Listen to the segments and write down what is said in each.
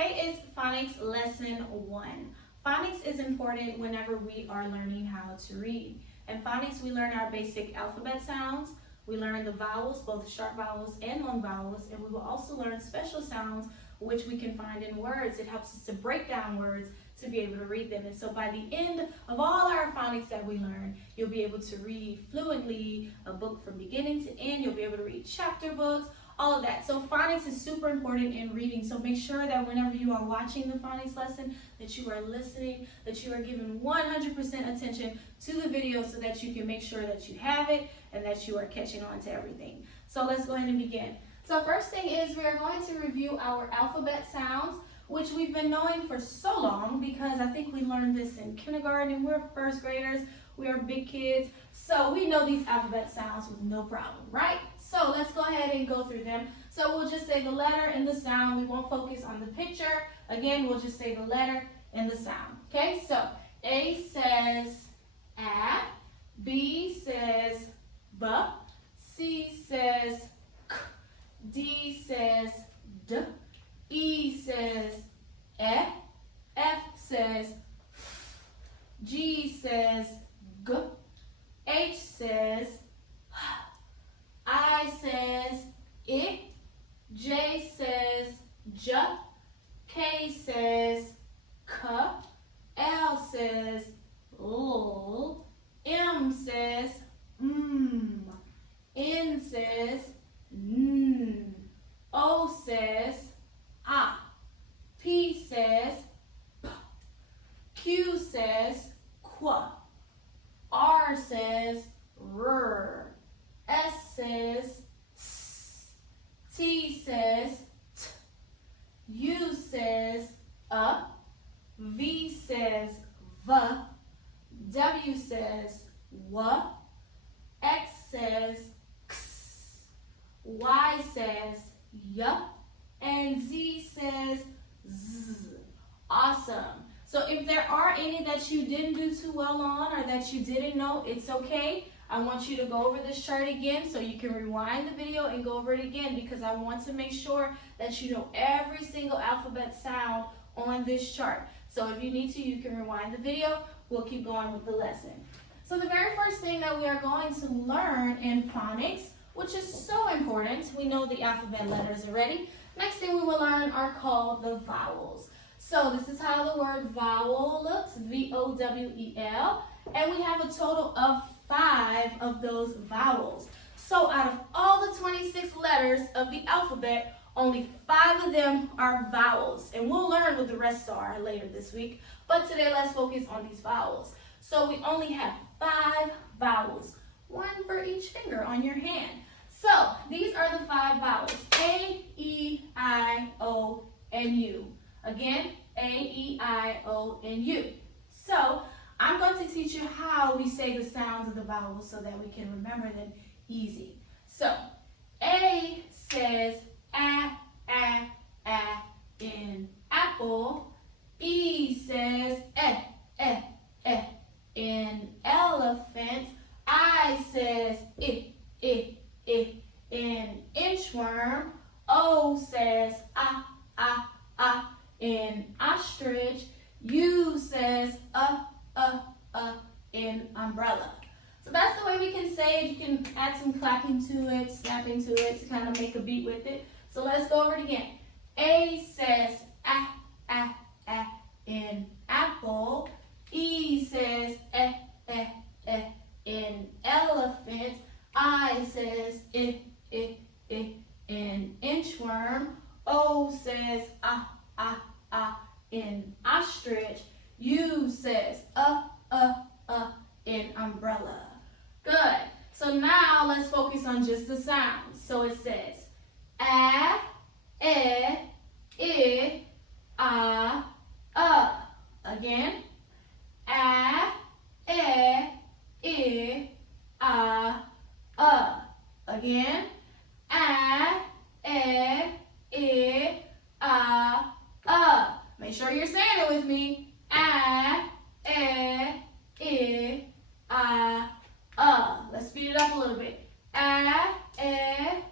today is Phonics Lesson 1. Phonics is important whenever we are learning how to read. In phonics, we learn our basic alphabet sounds. We learn the vowels, both short vowels and long vowels, and we will also learn special sounds which we can find in words. It helps us to break down words to be able to read them. And so by the end of all our phonics that we learn, you'll be able to read fluently a book from beginning to end. You'll be able to read chapter books, all of that. So phonics is super important in reading. So make sure that whenever you are watching the phonics lesson, that you are listening, that you are giving 100% attention to the video so that you can make sure that you have it and that you are catching on to everything. So let's go ahead and begin. So first thing is we are going to review our alphabet sounds, which we've been knowing for so long because I think we learned this in kindergarten and we're first graders. We are big kids, so we know these alphabet sounds with no problem, right? So let's go ahead and go through them. So we'll just say the letter and the sound. We won't focus on the picture. Again, we'll just say the letter and the sound. Okay, so A says A, B says B, C says K, D says D, E says E, F says F, G says G, H says H, I says I, J says J, K says K, L says L, M says M, N says N, O says A, P says P, Q says Qu, R says R, S says S, T says T, U says V says V, W says W, X says X, Y says Y, and Z says Z. Awesome. So if there are any that you didn't do too well on or that you didn't know, it's okay. I want you to go over this chart again so you can rewind the video and go over it again because I want to make sure that you know every single alphabet sound on this chart. So if you need to, you can rewind the video. We'll keep going with the lesson. So the very first thing that we are going to learn in phonics, which is so important, we know the alphabet letters already. Next thing we will learn are called the vowels. So this is how the word vowel looks, V-O-W-E-L, and we have a total of 5 of those vowels. So out of all the 26 letters of the alphabet, only 5 of them are vowels, and we'll learn what the rest are later this week, but today let's focus on these vowels. So we only have 5 vowels, 1 for each finger on your hand. So these are the 5 vowels, A, E, I, O, and U. Again, A, E, I, O, and U. So I'm going to teach you how we say the sounds of the vowels so that we can remember them easy. So A says A, in apple. E says E, in elephant. I says I, in inchworm. O says A, in ostrich. U says in umbrella. So that's the way we can say it. You can add some clapping to it, snapping to it to kind of make a beat with it. So let's go over it again. A says A, in apple. E says E, in elephant. I says I, in inchworm. O says A, in ostrich. U says in umbrella. Good. So now let's focus on just the sounds. So it says A, I, Again. A, I, Again. A, Make sure you're saying it with me. A, Let's speed it up a little bit. A, A,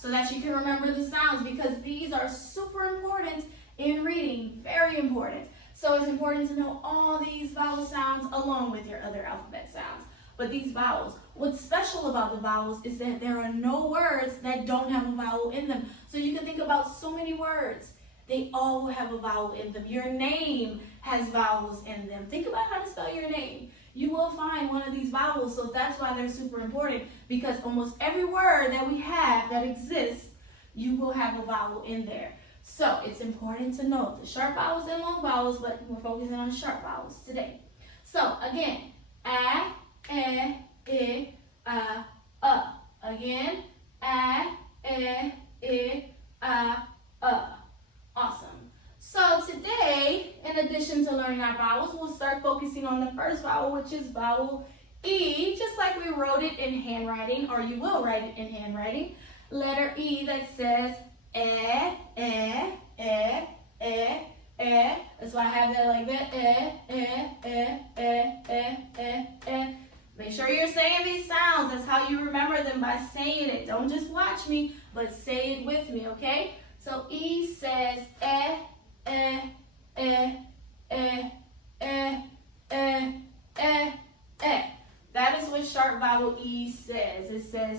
so that you can remember the sounds, because these are super important in reading, very important. So it's important to know all these vowel sounds along with your other alphabet sounds. But these vowels, what's special about the vowels is that there are no words that don't have a vowel in them. So you can think about so many words. They all will have a vowel in them. Your name has vowels in them. Think about how to spell your name. You will find one of these vowels, so that's why they're super important, because almost every word that we have that exists, you will have a vowel in there. So it's important to know the short vowels and long vowels, but we're focusing on short vowels today. So again, a, e, I, Again, a, e, I, Awesome. So today, in addition to learning our vowels, we'll start focusing on the first vowel, which is vowel E, just like we wrote it in handwriting, or you will write it in handwriting. Letter E that says eh. That's why I have that like that. Make sure you're saying these sounds. That's how you remember them, by saying it. Don't just watch me, but say it with me, okay? So E says That is what sharp vowel E says. It says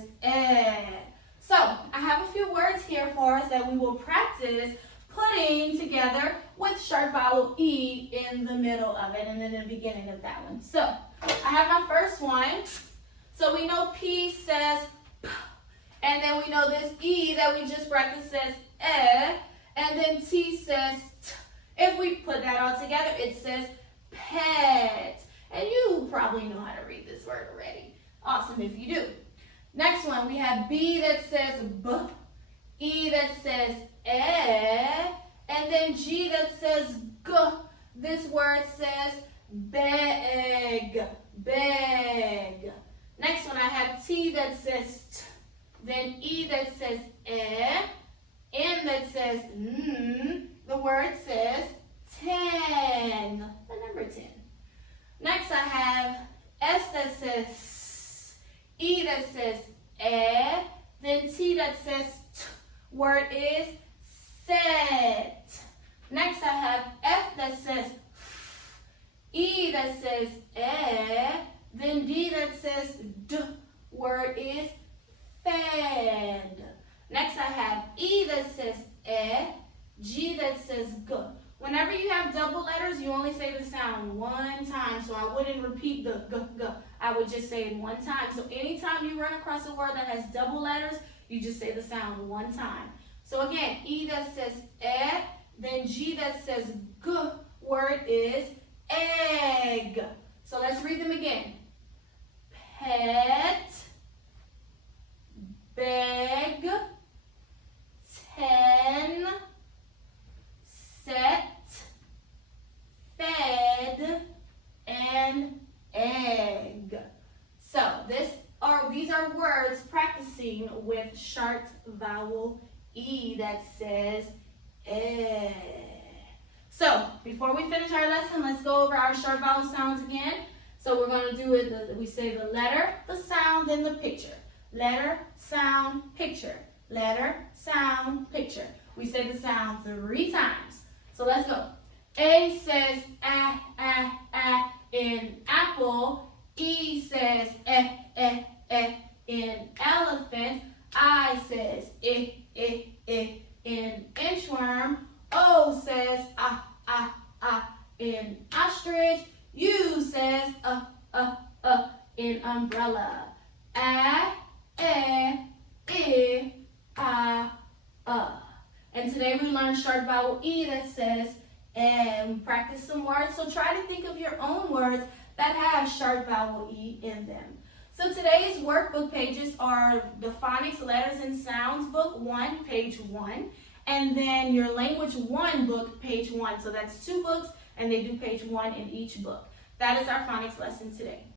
So I have a few words here for us that we will practice putting together with sharp vowel E in the middle of it and in the beginning of that one. So I have my first one. So we know P says P, and then we know this E that we just practiced says and then T says T. If we put that all together, it says pet. And you probably know how to read this word already. Awesome if you do. Next one, we have B that says B, E that says and then G that says G. This word says beg, beg. Next one, I have T that says T, then E that says N that says N. The word says 10, the number 10. Next, I have S that says S, E that says then T that says T. Word is set. Next, I have F that says F, E that says then D that says D. Word is fed. Next, I have E that says G that says G. Whenever you have double letters, you only say the sound one time. So I wouldn't repeat the G. I would just say it one time. So anytime you run across a word that has double letters, you just say the sound one time. So again, E that says then G that says G. Word is egg. So let's read them again. Pet, beg, 10, set, fed, and egg. So these are words practicing with sharp vowel E that says egg. So before we finish our lesson, let's go over our sharp vowel sounds again. So we're going to do it, we say the letter, the sound, then the picture. Letter, sound, picture. Letter, sound, picture. We say the sound 3 times. So let's go. A says in apple. E says in elephant. I says in inchworm. O says in ostrich. U says in umbrella. And today we learned short vowel E that says and. We practice some words, so try to think of your own words that have short vowel E in them. So today's workbook pages are the Phonics Letters and Sounds book 1, page 1, and then your language 1 book, page 1. So that's 2 books, and they do page 1 in each book. That is our phonics lesson today.